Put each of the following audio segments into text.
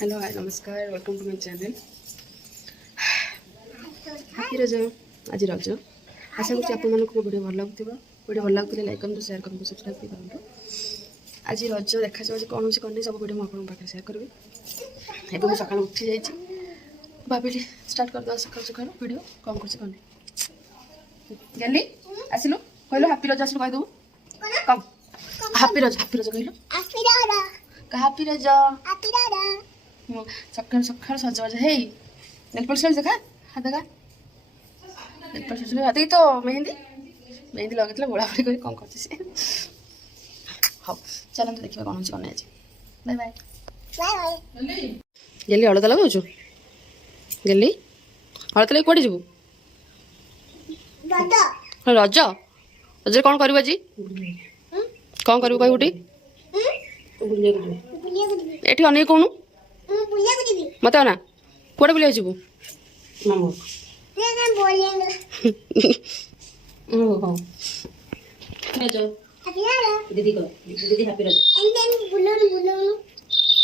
hello hi नमस्कार welcome to my channel happy Raj आज रज आशा करूँ आप वीडियो भल लगुव वीडियो भल लगुले लाइक करूँ शेयर करूँ सब्सक्राइब करूँ आज रज देखा जाए कौन हो कौन सब वीडियो मुझे पाखे शेयर करी एवं मुझे सका उठी जाइए भाविली स्टार्ट करदे सका सका वीडियो कौन कर कौन गली आसिलु कहलु हैप्पी रज आसिलु कहदू कम हैप्पी रज कहलु हैप्पी रज सकाल सकाल सजबाज है नेल पॉलिश देखा हाथ देखा नेल पॉलिश हाथ तो मेहंदी मेहंदी लगे बोला बोली कर कौन कर हाँ चलते देखिए कौन कौन आज बाय बाय गेली हलदा लगाऊ गेली हलदा लगे कौटे जीवु रज रज कौन कर कौन कर कह ये अनेक कौन मत ना कौटे बुले जीवु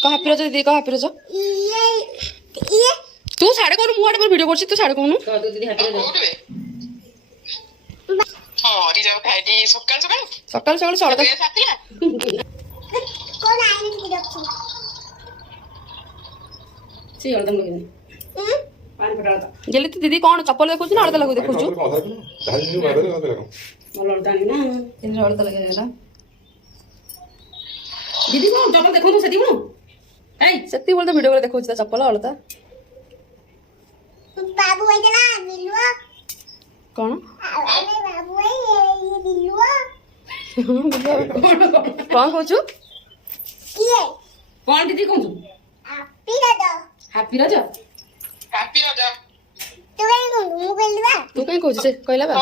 हैप्पी रज दीदी कह हैप्पी रज तू साढ़े कौन मुझे वीडियो कर तू साढ़े कौन सकाल सकाल सड़क गेली तो दीदी कौन चप्पल देखो ना हलदा लगू देखो हलदा लगे दीदी कौन चप्पल देखो से से बोलते वीडियो देखो चप्पल हलदा कौन कौन कहू कौन दीदी कहू हैप्पी रज तू कहीं कहू से कहला बा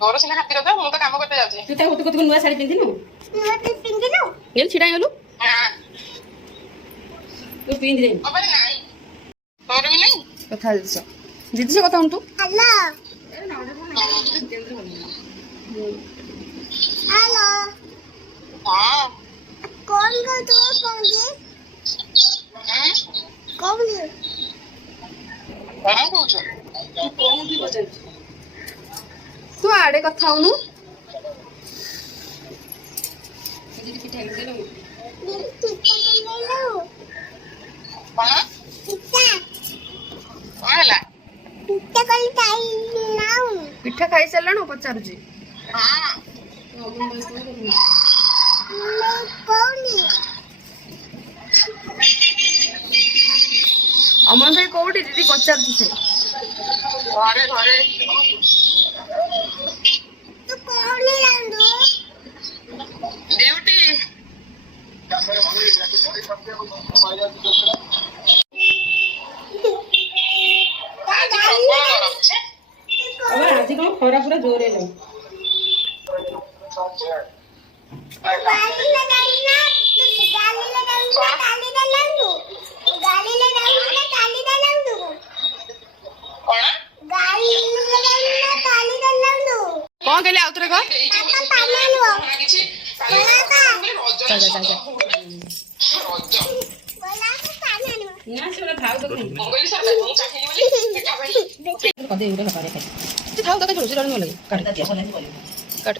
तोर सिना हैप्पी रज मु तो काम करते जाउछी तू ता कत नुआ साड़ी पिंदिनु गेल छिडा गेलु तू पिंद दे अबे नहीं तोर भी नहीं कथा दीदी से कथा उंटू हेलो हेलो हां कौन का तो कौन है कौन है कौन पूछ तू कौन भी बचन तू आड़े कथा उनु दीदी पिठा ले लो मेरी टिक्का ले लो कौन टिक्का होला टिक्का कल खाई नाउ पिठा खाई सल्लानो पचारु जी हां मैं कौन है अमन भाई कोठी दीदी पचारु से घरे घरे तू कौन है रंदो ड्यूटी अब आज कौन खरा पूरा जोरे लो गाली लगाई ना गाली लगाई ना गाली डालंदू गाली लगाई ना गाली डालंदू कौन गाली लगाई ना गाली डालंदू कौन कहले आउतरे को पापा पानालो किछि जा जा जा रज बोला तो पानालो ना से वाला खाओ तो मोबाइल सर मैं चाखिनी बोली पिठा भाई कदे उरे खा रे खाओ तो कहीं रोजी रहने वाले काट काट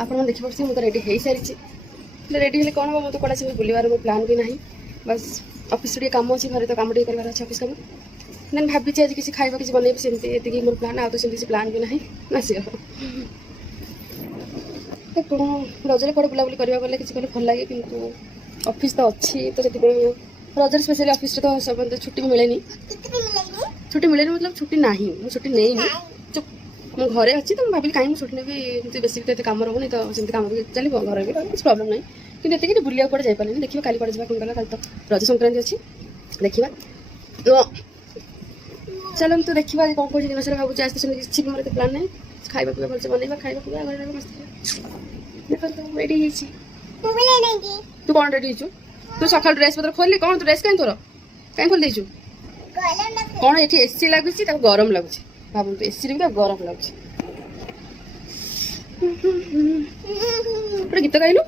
आपण देखिए मुझे रेडी हो सारी रेडी हेल्ले कौन हम मुझे कौन आस बुलवार मो प्लान भी ना बस ऑफिस कम अच्छी घरे तो कम टे कर ऑफिस कम देन भावी आज किसी खाइबा किसी बनइबी सेमती मोर प्लान आ तो सेमती प्लान भी ना आस रजरे कौटे बुलाबुली करवा गले किसी कहले भल लगे कि ऑफिस तो अच्छी तो रजर स्पेशली ऑफिस तो सब छुट्टी भी मिले छुट्टी मिले मतलब छुट्टी ना मुझे छुट्टी नहीं मो घरे अच्छी तो भाविली कहीं छुट्टी नेबी बेस कम रोनी तो सेमती कम भी चलो घर भी किसी प्रॉब्लम ना कि ये बुला कौटे जापारे देखिए काली कौटे जावा कौन कल तो रज संक्रांति अच्छी देखिए चलो तो देखिए आज कौन कौन जिन भावुँ आज तो सेमती किसी भी मोर प्लान ना खावा पीवा भलसे बनवा खावा पीवा घर मस्त देख तो रेडी है मुबले नहीं की तू कौन रेडी हो तू सका ड्रेस पत्र खोलली कौन तू ड्रेस कहीं तोर कहीं खोल देचु गलम लगे कौन ये एसी लगुच गरम लगुच भाव तो एसी भी गरम लगुच गोटे गीत गाइलु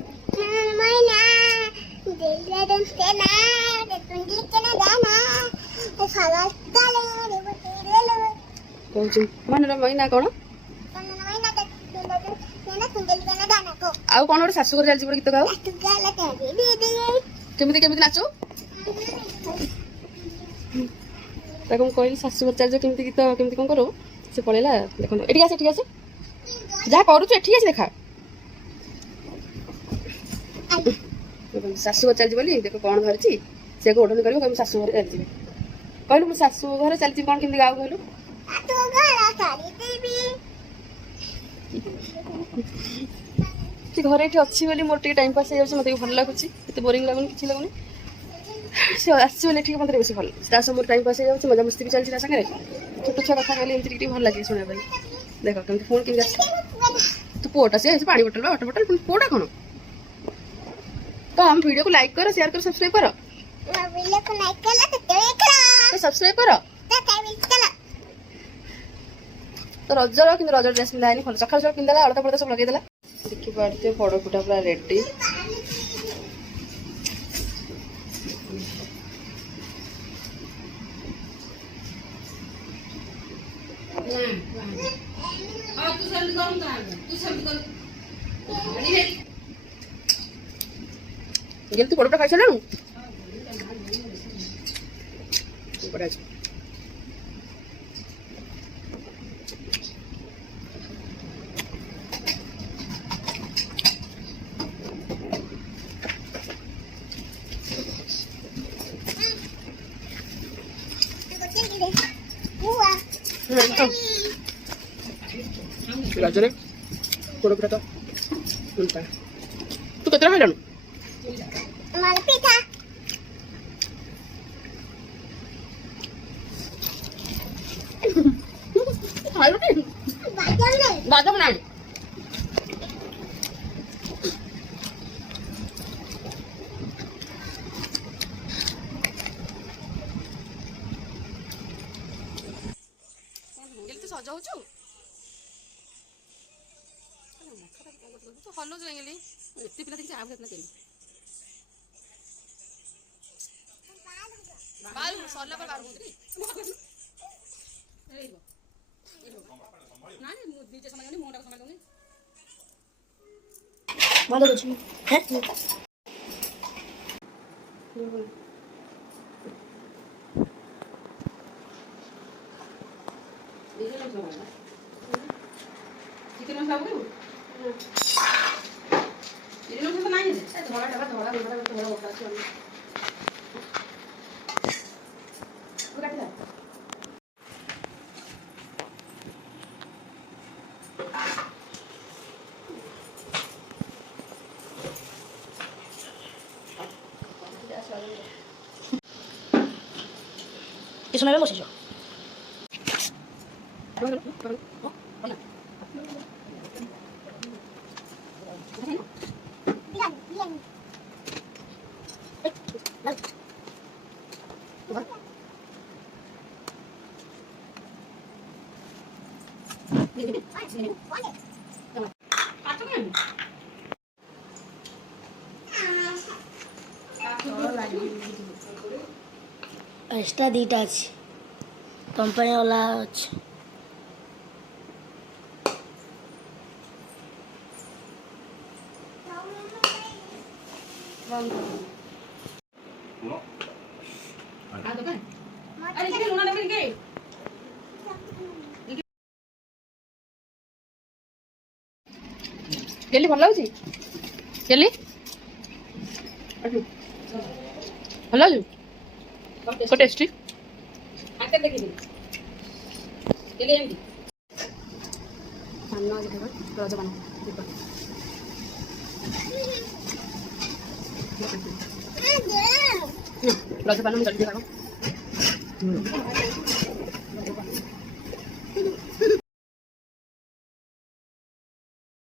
मैना दिल दंते ना टुंडली के ना गाना फलास काले रे बतेले लो कहूँ मन मैना कौन मैना दिल दंते ना टुंडली के ना गाना को आउ कौन गोटे शाशुघर चलती गीत गाओ तू गाला करे दीदी केमिति केमिति नाचो ताको ମୁଁ କହିଲି ଶାଶୁଘର ଚାଲିଛ କେମିତି ଗୀତ କେମିତି କ'ଣ କରୁ ସେ ପଳେଇଲା ଦେଖନ୍ତୁ ଏଠିକି ଆସେ ଯାହା କରୁଛୁ ଏଠିକି ଆସି ଦେଖା ଦେଖନ୍ତୁ ଶାଶୁଘର ଚାଲିଛି ବୋଲି ଦେଖ କ'ଣ ଧରିଛି ସେ ଗୋଡ଼ନି କରିବ କହିବୁ ଶାଶୁଘର ଚାଲିଯିବେ କହିଲୁ ମୁଁ ଶାଶୁଘର ଚାଲିଛି କ'ଣ କେମିତି ଗାଉ କହିଲୁ ତୁ ଗାଲା କରି ଦେବି ସେ ଘରେ ଏଠି ଅଛି ବୋଲି ମୋର ଟିକେ ଟାଇମ୍ ପାସ୍ ହେଇଯାଉଛି ମୋତେ ଭଲ ଲାଗୁଛି ଏତେ ବୋରିଂ ଲାଗୁନି କିଛି ଲାଗୁନି ସେ ଆସିଛି ବୋଲି ଏଠିକି ମୋତେ ବେଶୀ ଭଲ ଲାଗୁଛି ତା ସହ ମୋର ଟାଇମ୍ ପାସ୍ ହେଇଯାଉଛି ମଜାମସ୍ତି ବି ଚାଲିଛି ତା ସାଙ୍ଗରେ ଛୋଟ ଛୁଆ କଥା କହିଲେ ଏମିତି ଟିକେ ଭଲ ଲାଗେ ଶୁଣିବା ପାଇଁ ଦେଖ କେମିତି ଫୋନ୍ କେମିତି ଆସିଛି ତୁ ପୁଅଟା ସେ ପାଣି ବୋଟଲ ବା ୱାଟର ବୋଟଲ ପୁଣି ପୁଅଟା କ'ଣ ତ ଆମ ଭିଡ଼ିଓକୁ ଲାଇକ୍ କର ସେୟାର କର ସବସ୍କ୍ରାଇବ୍ କର वीडियो को लाइक कर ला तो करो ସବସ୍କ୍ରାଇବ୍ କର तो टाइम चला ତ ରଜର କିନ୍ତୁ ରଜ ଡ୍ରେସ୍ ପିନ୍ଧା ହେଇନି ଭଲ ସକାଳୁ ସକାଳୁ ପିନ୍ଧିଦେଲା ଅଳତା ଫଳତା ସବୁ ଲଗେଇଦେଲା ଦେଖିପାରୁଥିବେ ପୋଡ଼ ପିଠା ପୁରା ରେଡ଼ି ତୁ ପୋଡ଼ପିଠା ଖାଇସାରିଲୁ ବଢ଼ିଆ ଅଛି हुआ ରଜରେ ପୋଡ଼ପିଠା ତ ମିଳୁଥାଏ ତୁ କେତେଟା ଖାଇଲାଣୁ हमारा पिता ଖାଇଲୁଟି बाजम नहीं ବାଦାମ ନାହିଁ ତୁ ସଜଉଛୁ ତୁ ହଲଉଛୁ କାହିଁକି ଏତେ ପିଲା ଦେଖିଛି ଆଉ କେତେ କେମିତି ବାହାରୁ ସରିଲା ପରେ ବାହାରୁ କହୁଥିଲି ନାଇଁ ମୁଁ ଦୁଇଟା ସମୟ ଦେଉନି ମୁହଁଟାକୁ ସମୟ ଦେଉନି ଭଲ ଅଛି ଚିକେନ ମସଲା ପକେଇବୁ ଚିକେନ ମସଲା ନାହିଁ ଧଳା ଢାବା ଧଳା ବଟା ଅଛି କାଟିଲା কিছু সময় বসেছ ଏକ୍ସଟ୍ରା ଦୁଇଟା ଅଛି ତମ ପାଇଁ ଅଲଗା ଅଛି କେଲି ଭଲ ଲାଗୁଛି କେଲି ଭଲ ଲାଗୁଛି କଣ ଟେଷ୍ଟି ପାନ ଆଜି ଖାଇବା ରଜ ପାନ ରଜ ପାନ ମୁଁ ଜଲ୍ଦି ଖାଇବା नहीं